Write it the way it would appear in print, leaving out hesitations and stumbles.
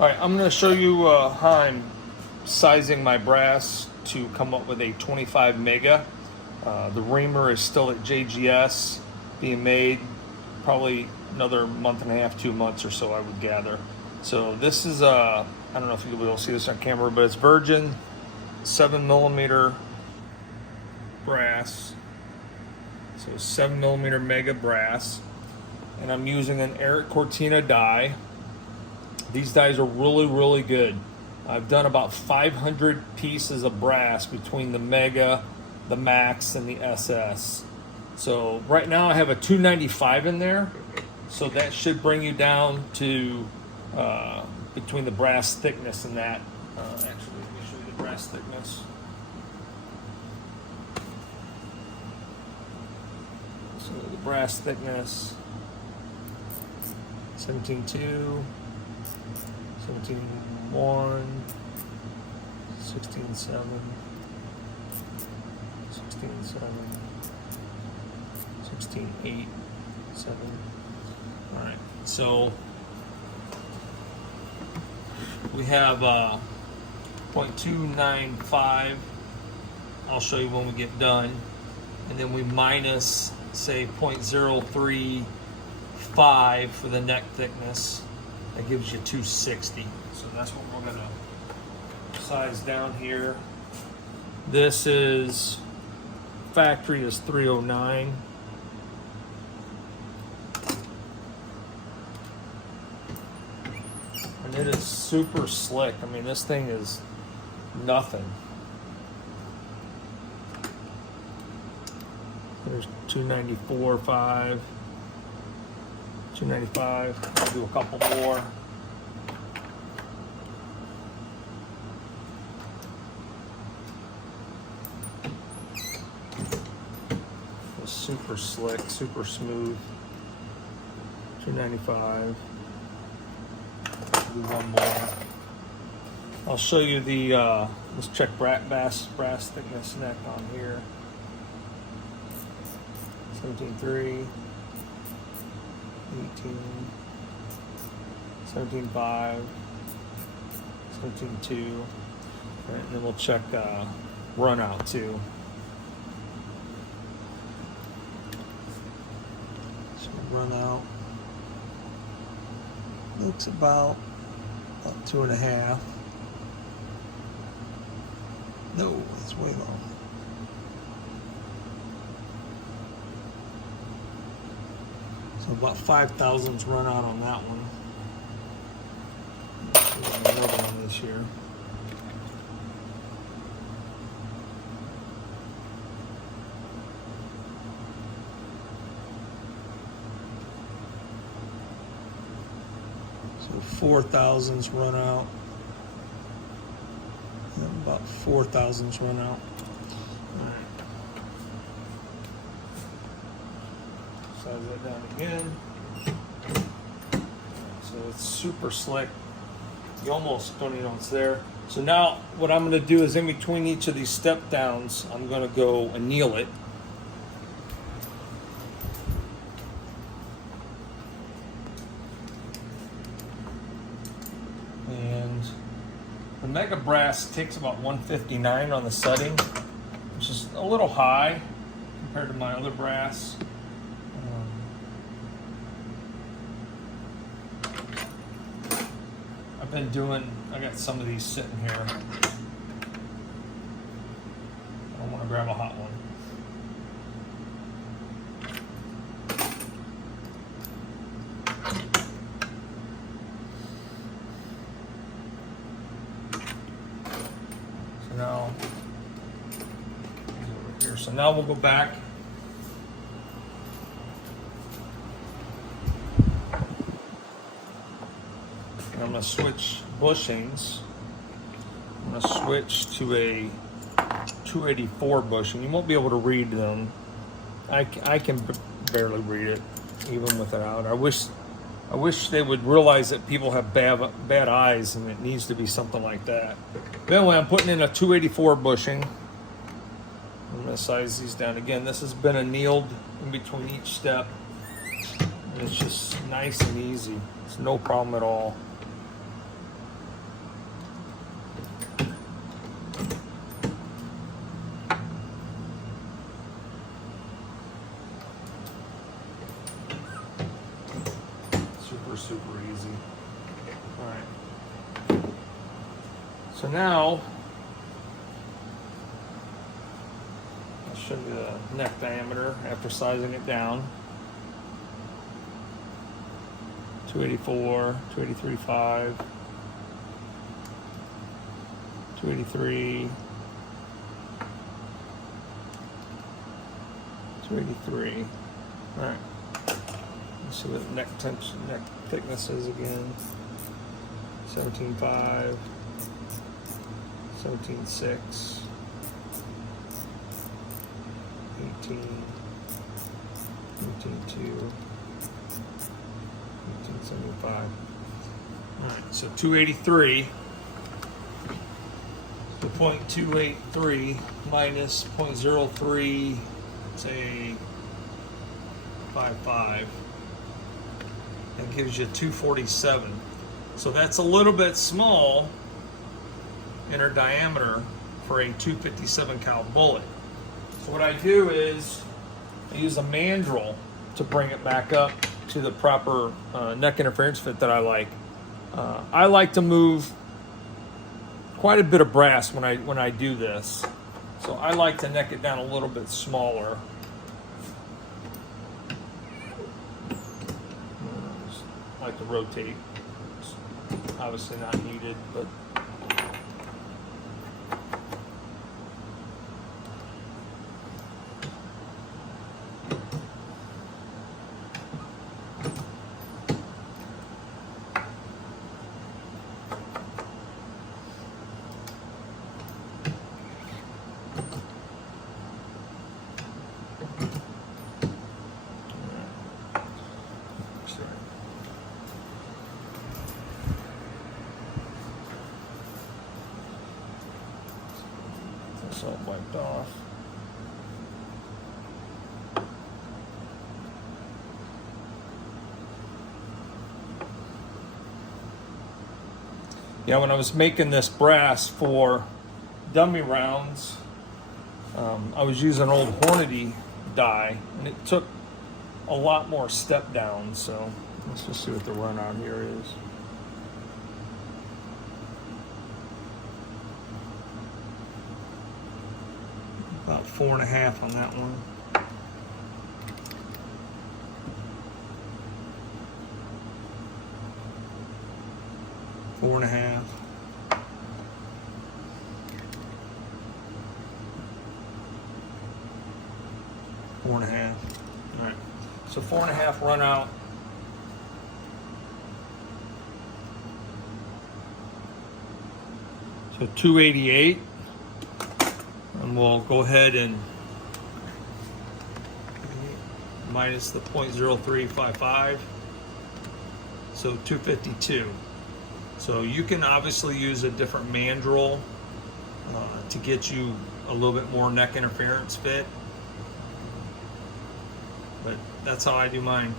All right, I'm going to show you how I'm sizing my brass to come up with a 25 mega. The reamer is still at JGS, being made probably another month and a half, 2 months or so, I would gather. So this is I don't know if you'll be able to see this on camera, but it's virgin 7mm brass. So 7mm mega brass, and I'm using an Eric Cortina die. These dies are really good. I've done about 500 pieces of brass between the Mega, the Max, and the SS. So right now I have a 295 in there, so that should bring you down to between the brass thickness and that. Actually, let me show you the brass thickness. So the brass thickness, 17.2. 17.1, 16.7, 16.7, 16.8, 7. All right, so we have 0.295. I'll show you when we get done, and then we minus, say, 0.035 for the neck thickness. That gives you 260. So that's what we're gonna size down here. This is, factory is 309. And it is super slick. I mean, this thing is nothing. There's 294.5. 295. I'll do a couple more. It's super slick, super smooth. 295. Do one more. I'll show you the let's check brass thickness neck on here. 17.3. 18, 17.5, 17.2, and then we'll check run out too. So run out looks about 2.5. No, it's way low. So about 5 thousandths run out on that one. Let's see what I'm working on this here. So 4 thousandths run out. And about 4 thousandths run out. Size that down again. So it's super slick. You almost don't even know it's there. So now what I'm going to do is in between each of these step downs, I'm going to go anneal it. And the Mega Brass takes about 159 on the setting, which is a little high compared to my other brass. I got some of these sitting here. I don't want to grab a hot one. So now, he's over here. So now we'll go back. I'm going to switch bushings. I'm going to switch to a 284 bushing. You won't be able to read them. I can barely read it, even with it out. I wish they would realize that people have bad eyes, and it needs to be something like that. But anyway, I'm putting in a 284 bushing. I'm going to size these down again. This has been annealed in between each step. And it's just nice and easy. It's no problem at all. So now, I'll show you the neck diameter after sizing it down. 284, 283.5, 283, 283. All right. Let's see what the neck thickness is again. 17.5, 17.6, 18, 18.2. 1875. All right, so 283. So 0.283 minus 0.03, say 55. That gives you 247. So that's a little bit small in our diameter for a 257 cal bullet. So what I do is I use a mandrel to bring it back up to the proper neck interference fit that I like. I like to move quite a bit of brass when I do this, so I like to neck it down a little bit smaller. I like to rotate. It's obviously not needed, but that's all wiped off. Yeah, when I was making this brass for dummy rounds, I was using old Hornady die, and it took a lot more step down. So let's just see what the run out here is. About 4.5 on that one. Four and a half. 4.5. All right. So 4.5 run out. So 288. And we'll go ahead and minus the 0.0355. So 252. So you can obviously use a different mandrel to get you a little bit more neck interference fit. But that's how I do mine.